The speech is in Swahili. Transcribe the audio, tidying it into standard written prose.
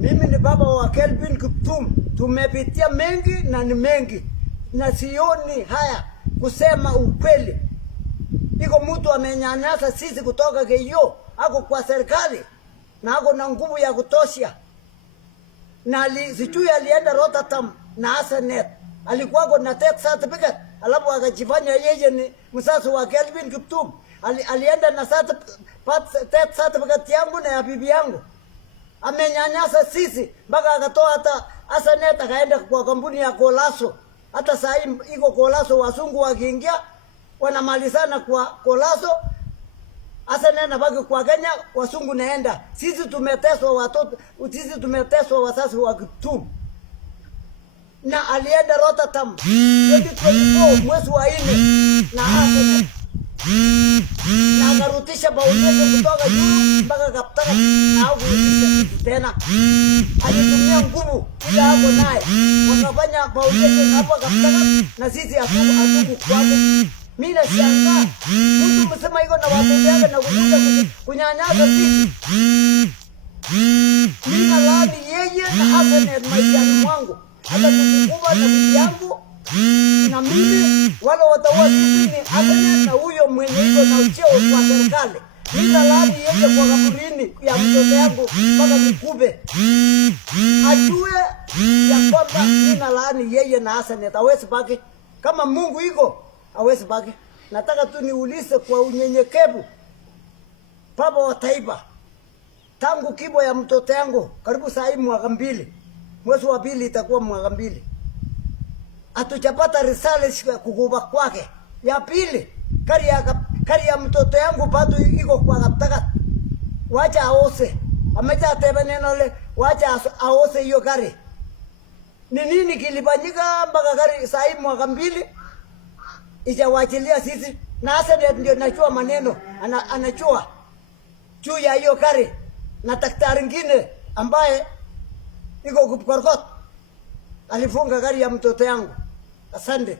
Mimi ni baba wa Kelvin Kiptum. Tumepitia mengi na ni mengi. Na sioni haya kusema ukweli. Iko mtu amenyanyasa sisi kutoka Keyo, ako kwa serikali na ako na nguvu ya kutosha. Na sijui alienda Rotterdam na Asenet. Alikuwa na death certificate, alafu akajifanya yeye ni msasi wa Kelvin Kiptum. Alienda na death certificate yangu na ya bibi yangu. Amenyanyasa sisi mpaka akatoa hata Asenet akaenda kwa kampuni ya Kolaso. Hata saa hii iko Kolaso, wasungu wakiingia wanamalizana kwa Kolaso. Asenet nabaki kwa Kenya, wasungu naenda. Sisi tumeteswa watoto, sisi tumeteswa wasasi wa Kiptum. Na alienda Rotterdam 2024 mwezi wa 4 na Asenet. Na akarutisha Foundation kutoka juu mpaka Kaptara na kurudisha tena. Alitumia nguvu ile hapo naye. Wakafanya Foundation hapo Kaptara na sisi hatuku kwako. Mimi nashangaa mtu msema iko na watoto yake na kuja kunyanyasa sisi. Mimi nalaani yeye na Asenet maishani mwangu. Hata tukikuba na bibi yangu na mimi wale wataua sisi ni Asenet na huyo mwenye iko na ucheo kwa serikali. Mimi nalaani yeye kwa kaburini ya mtoto yangu mpaka nikube. Ajue ya kwamba mimi nalaani yeye na Asenet hawezi baki. Kama Mungu iko hawezi baki. Nataka tu niulize kwa unyenyekevu, baba wa taifa, tangu kibo ya mtoto yangu karibu saa hii mwaka 2, mwezi wa 2 itakuwa mwaka 2, hatujapata results kukuba kwake. Ya pili, kari ya mtoto yangu bado iko kwa Kaptagat. Wacha aose, ameja tebe neno le, wacha aose hiyo kari. Ni nini kilifanyika mpaka kari saa hii mwaka 2 ijawachilia sisi? Na Asenet ndio najua maneno, anajua juu ya hiyo kari. Na daktari mwingine ambaye iko Kipkorgot alifunga kari ya mtoto yangu. Asante.